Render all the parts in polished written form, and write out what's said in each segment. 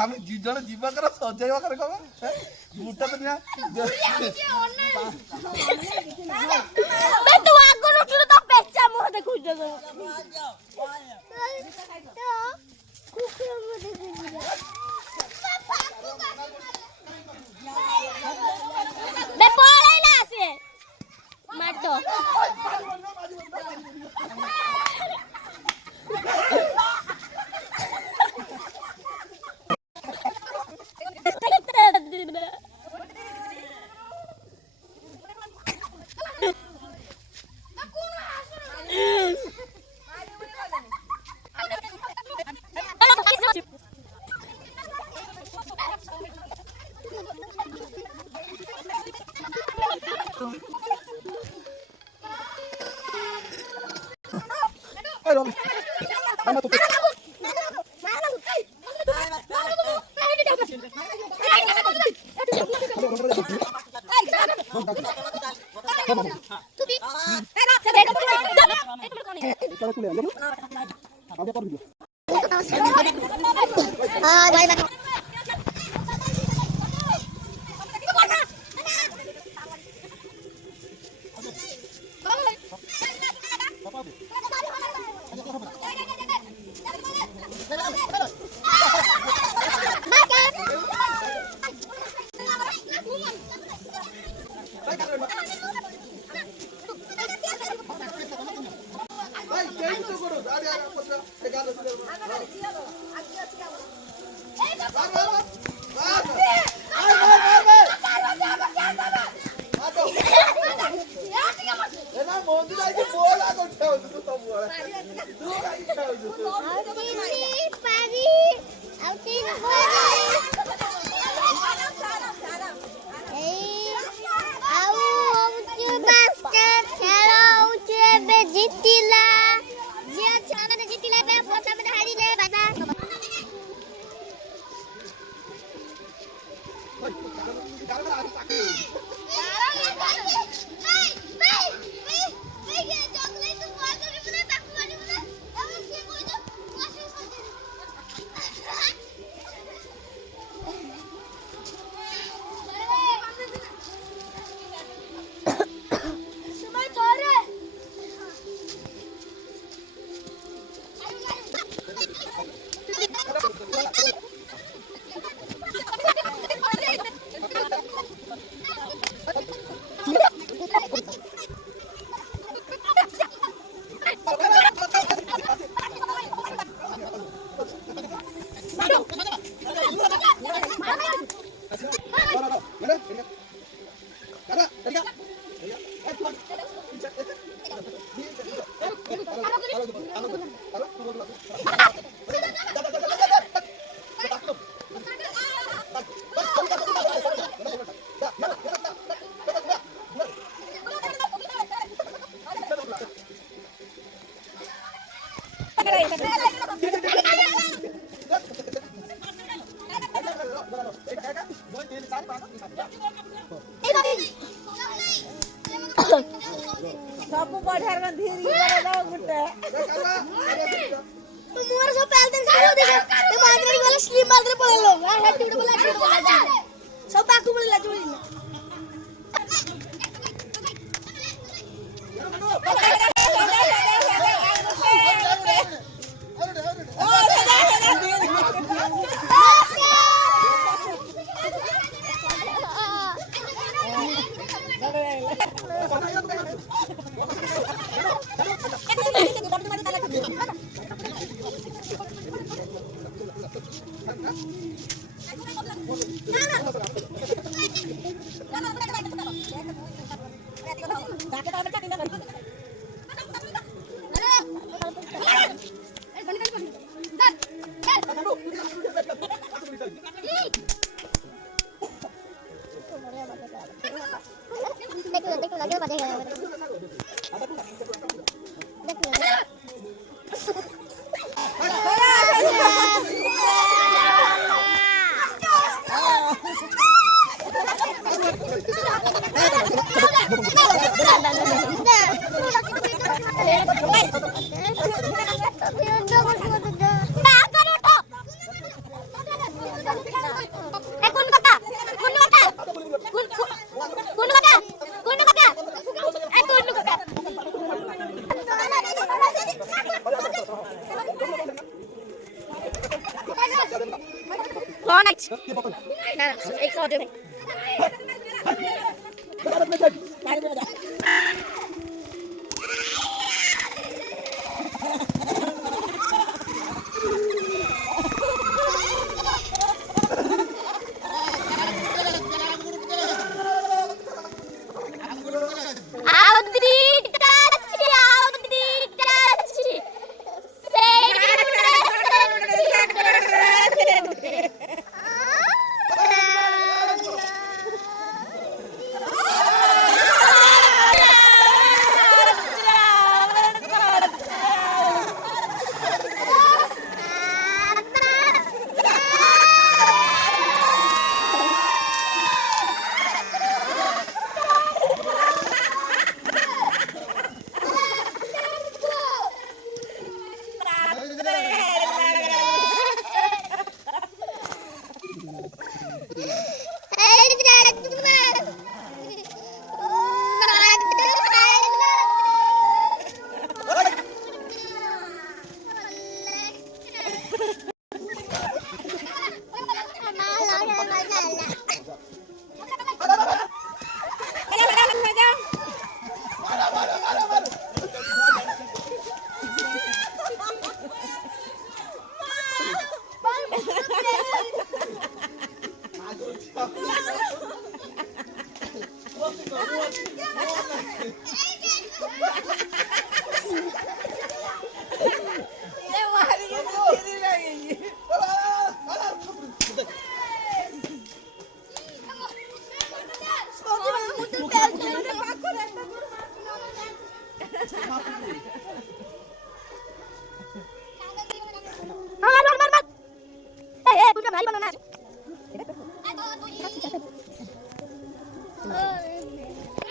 আমি দুজন ଯିବା କର ସଜେଇବା କର କମ ବୁଟା ତ ନିଆ ତୁ ଆଗରୁ ଉଠିଲୁ ତ ପେଚା ମୁହ ଦେଖୁଛ ପଳେଇଲା ସେ ମାଟ सब बढ़िया में धीरे धीरे जाओ गुटे तू मोर सब पहले दिन खाओ देखो ते मांगरी वाला स्लिम मारले पळलो हा हेड बोला सब बाकू बोला जोड़ी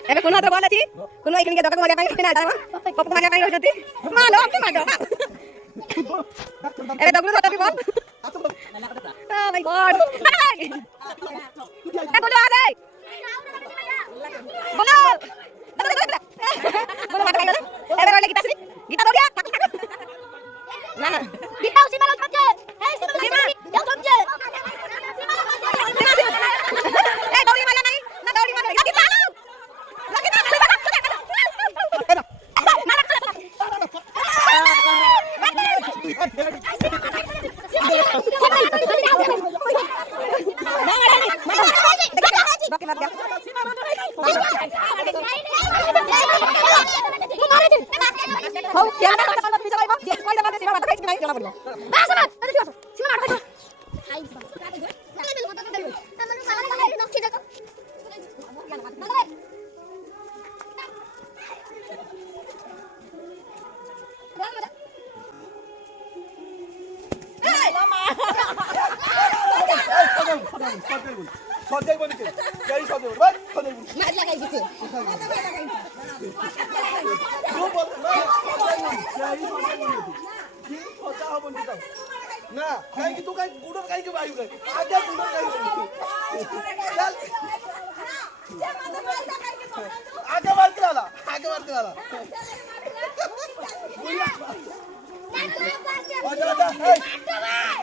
Ebe kuno to bola ti. Kuno ikin ke dokak mo kain na dawa. Pop ma kain hojati. Ma lo ti ma do. Ebe doklu to ti bol. Oh my god. Bolo ade. Bolo. Bolo ma kain. Ebe role kita sini. Kita do dia. Na na. Kita usi malo chapje. Hey sima. Yo chapje. Eh dori mala nahi. Na dori mala. Ya kita. সজাই বলি কে গাড়ি সজাই বল সজাই বল মার লাগাই দিতে না কাই কি তো কাই গুড়র কাই কি বায়ু কাই আগে গুড়র কাই চল আগে মার কেলা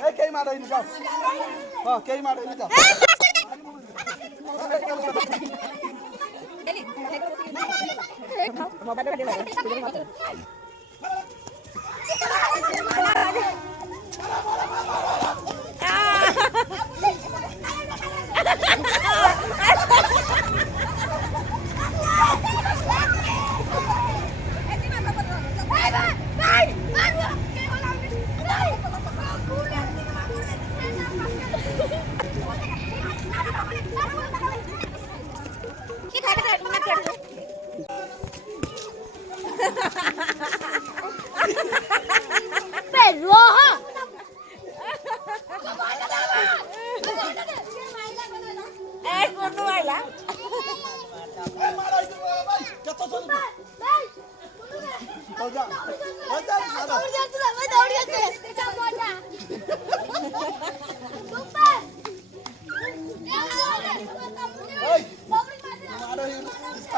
এই কে মারাই নি যাও হ্যাঁ কে মারাই নি যাও কি খায়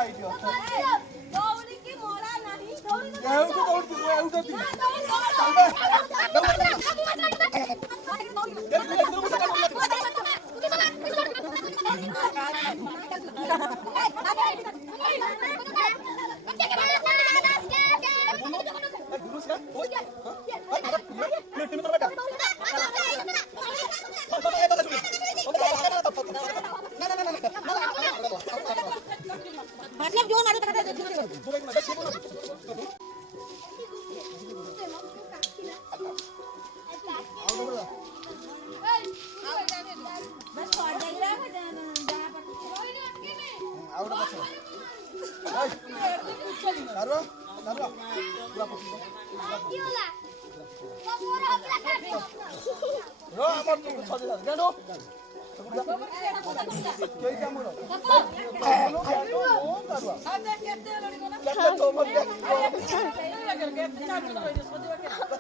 ଖାଇଦିଅ ଦୌଡ଼ି କି ମରା ନାହିଁ ଏଉଠୁ ଦୌଡ଼ି ମୁଁ ଏଉଠୁ ଦିବି मतलब जो मारो तक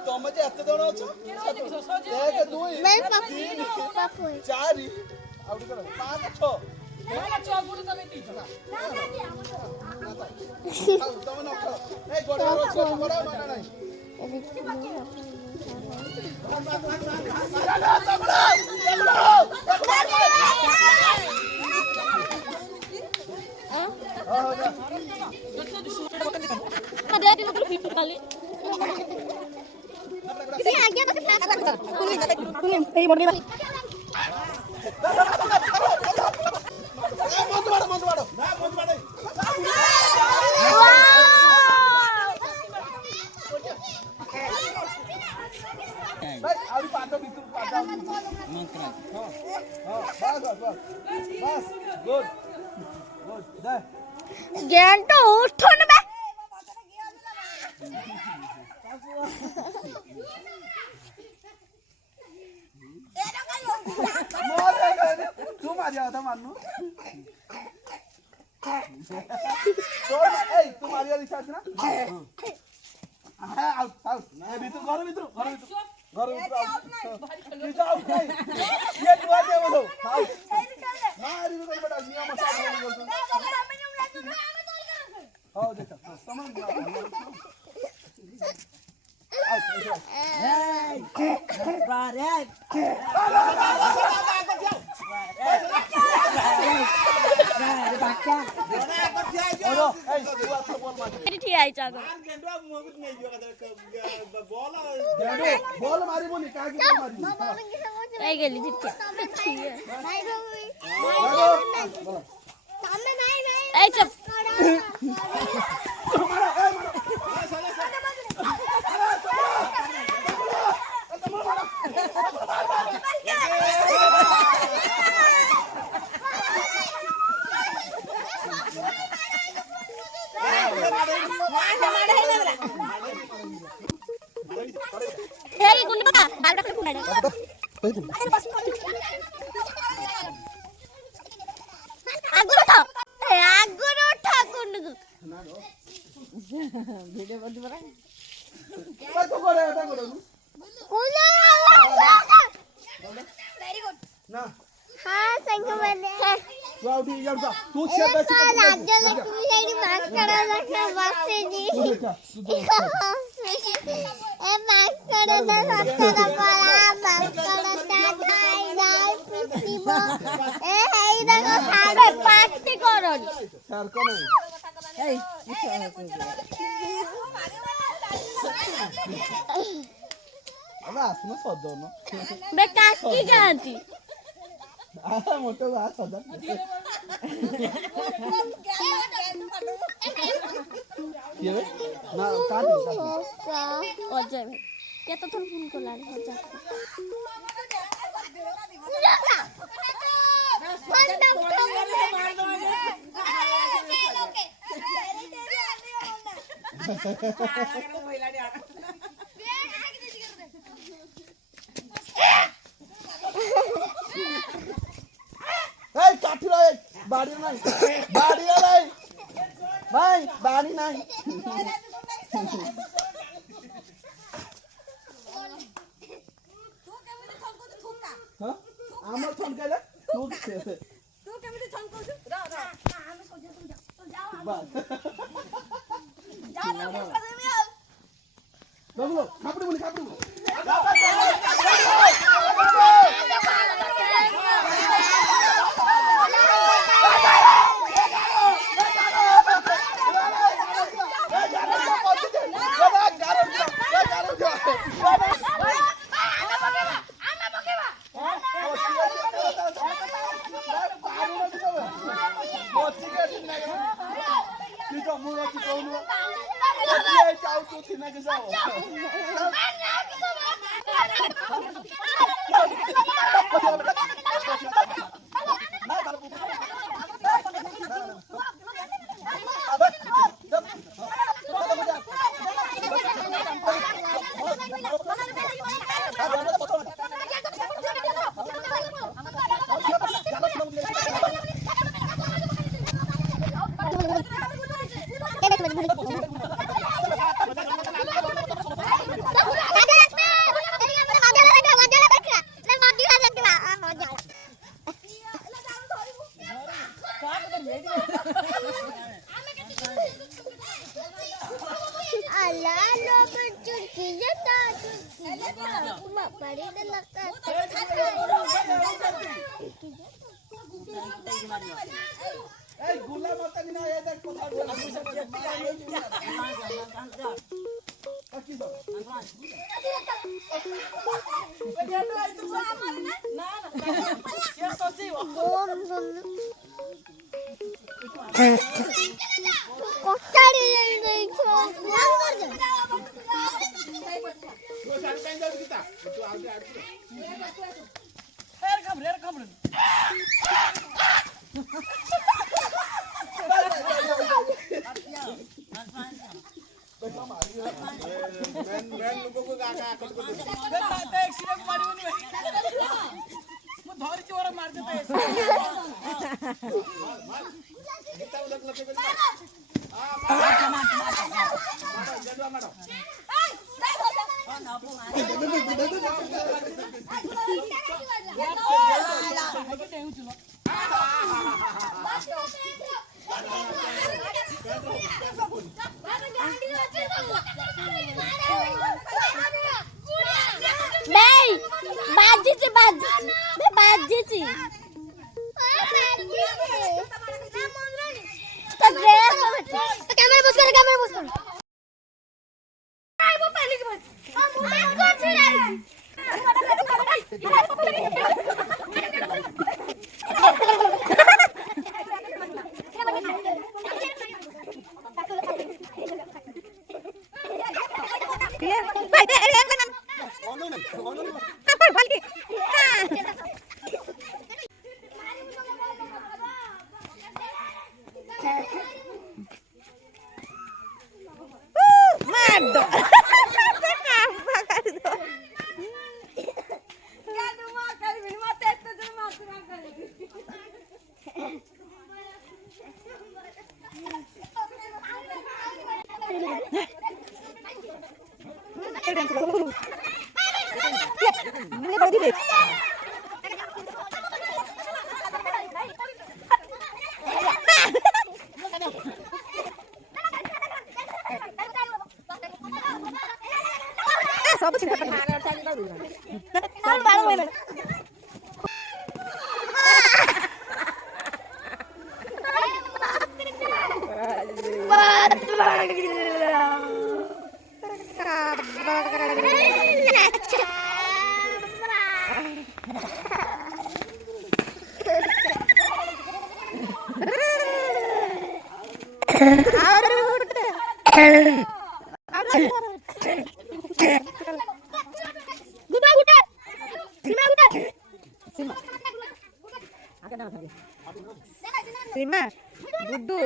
ତମେ ଯେ ଏତେ ଜଣ ଅଛ 1 2 3 4 ଆଉ ଟିକେ 5 6 ତମେ ନ ଖାଅ ଏ ଗୋଡା ଅଛ ଗୋଡା ମାନା ନାହିଁ ज्ञान तो उठन बे तू मारिया था मानू तू मारिया दिखा ना आउट आउट ए भीतर घर भीतर आउट नहीं ये दुआ दे बोलो मारी को बेटा नियम सब हां देखा तमाम बॉल मारिबोनी काकी मारी गेली जितके ए चुप हेरी गुंड बा बाल रख पुना आगुर उठा गुंड वीडियो बंद करा तो करे এটা করো वेरी गुड ना हां संग बने तू आउट ही जा तू छे बस राज्य लक्ष्मी साइड मार्क करा रखा बस जी ए मार्क करा ना सत्तर पड़ा मार्क करा दाई दाई पिटीबो ए हेई देखो 5.5 करोड़ सर को नहीं এই अब आसनो सदो न बे काकी गांती आ मोटो आ सदा ये ना काट अजय भाई केतो तुम फोन को लाल हो जा ए काठी रे बाड़ी नहीं भाई बाड़ी नहीं हां आमर फोन केले तू केमिति छन कहू रा रा हम सोचे तुम जाओ Bagus, kapur boleh kapur. सीमा गुड्डू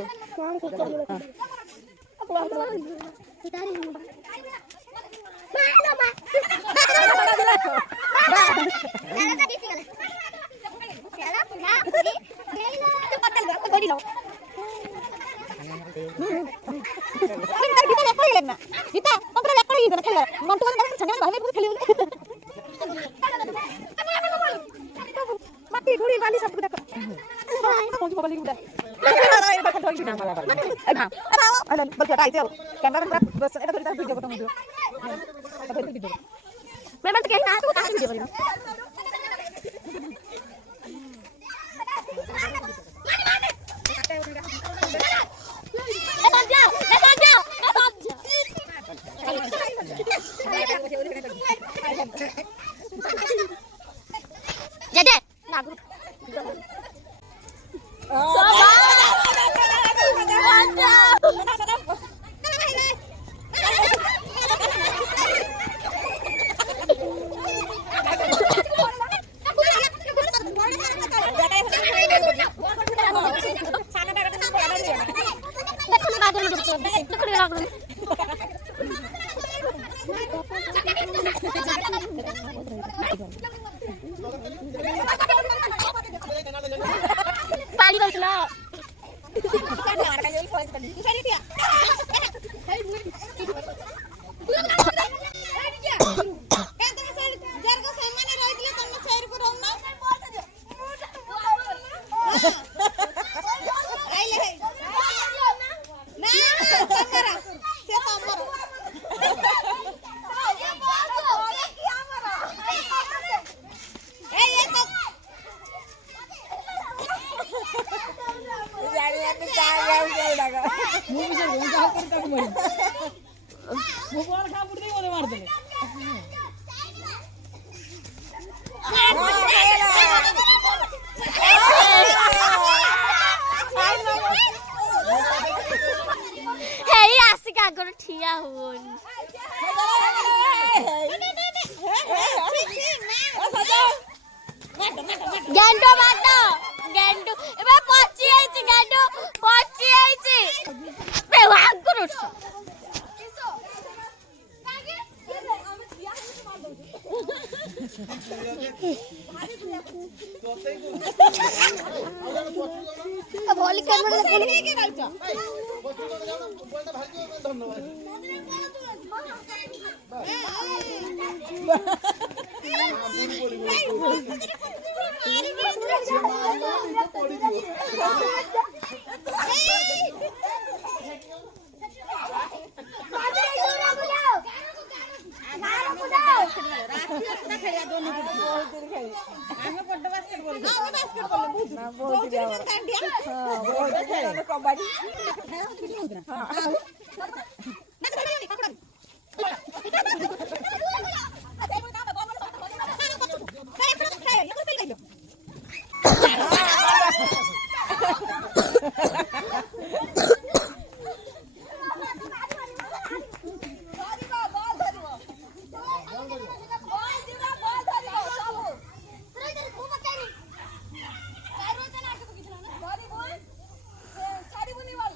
मती थोड़ी वाली सब देखो कौन सी मोबाइल की पानी गइल ठिया हुन गेंडो मातो गेंडो एबे पची आइछि गेंडो पची आइछि बे वागुरुस बोली कैमरा बोली के गालछ बोलता भाई धन्यवाद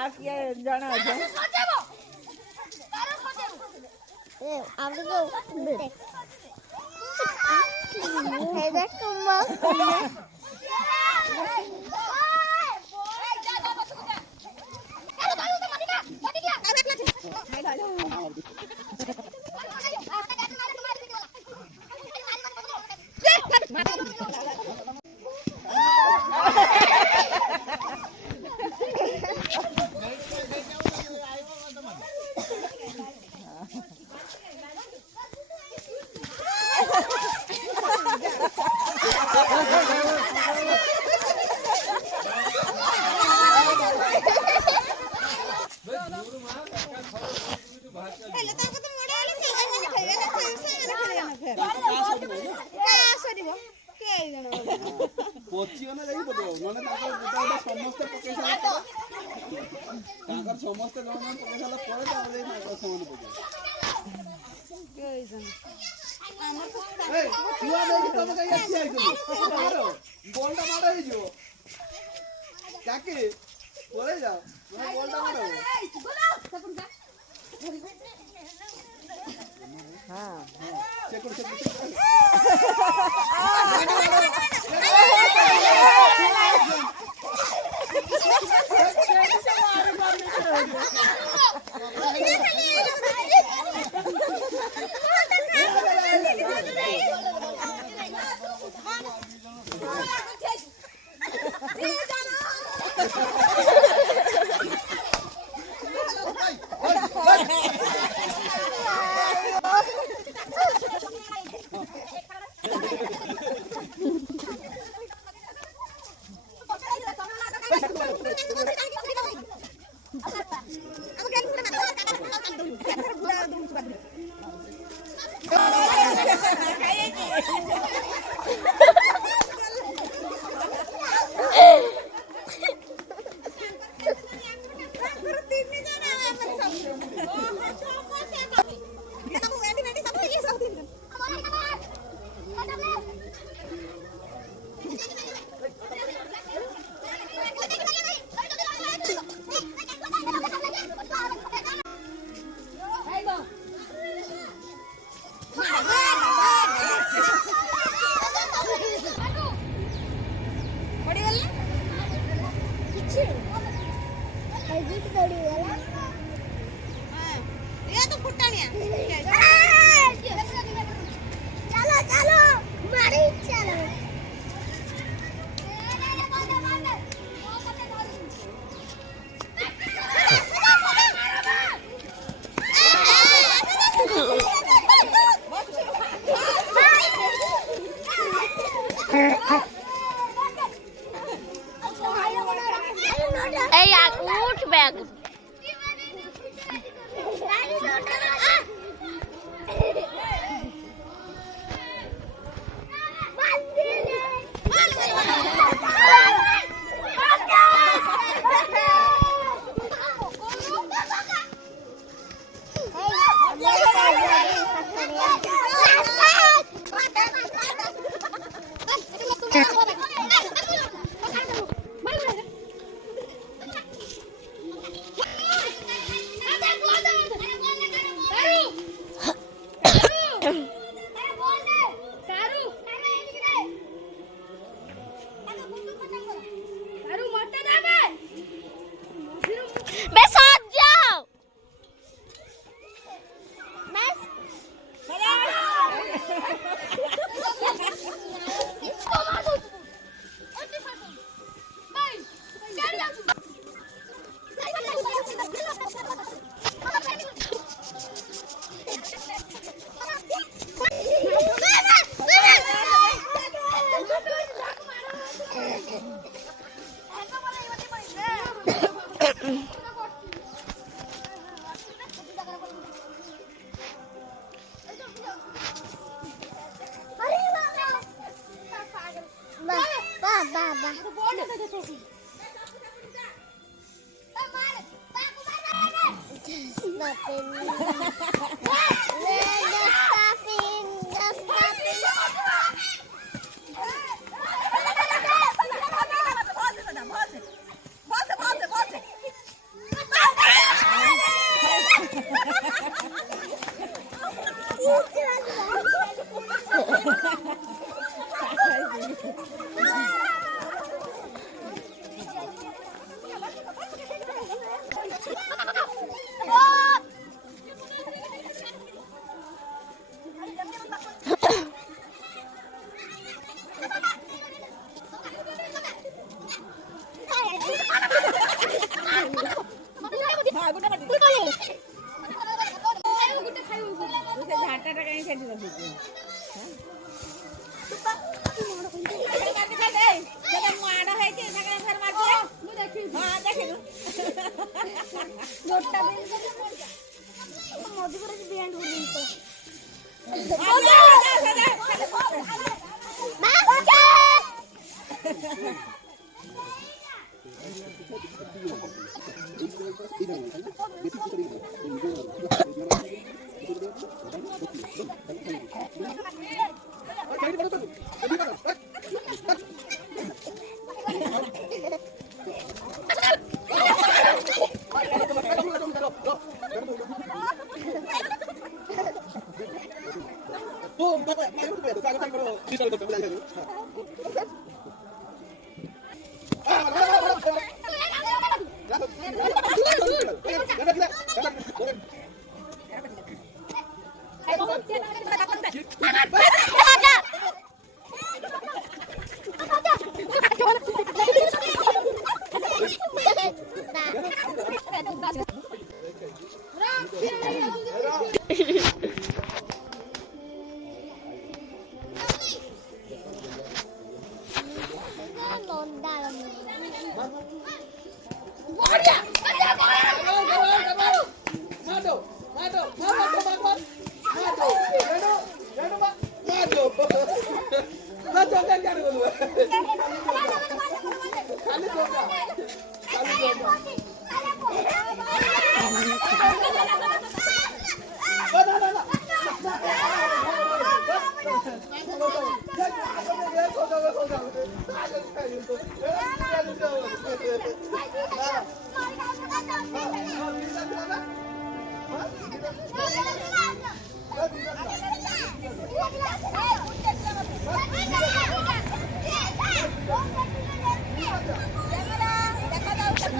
आप ये जाना है ए आप लोग है देख तुम ପଚିବ ନା ଯାଇକି ପକେଇବ ମାନେ ତାଙ୍କର ସମସ୍ତେ ପକେଇ ସାରିଲା ପରେ ତାଙ୍କର ସମସ୍ତେ ଜଣ ଜଣ ପକେଇ ସାରିଲା ପରେ ତାପରେ ତାଙ୍କର ସେମାନେ ପକେଇବ। ଛୁଆ ଦେଇକି ତମେ କାହିଁ ଆସି ଯାଇଛ ବଲଟା ମାଡ଼ ହେଇଯିବ କାକି ପଳେଇ ଯାଅ ବଲଟା ମାଡ଼ ହବ।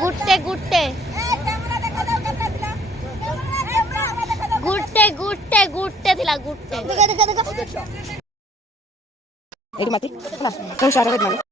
গুটতে গুটতে গুটতে গুটতে গুটতে ଥିଲା গুটতে ଏଇଠି ମାତି କୋଉ ସାର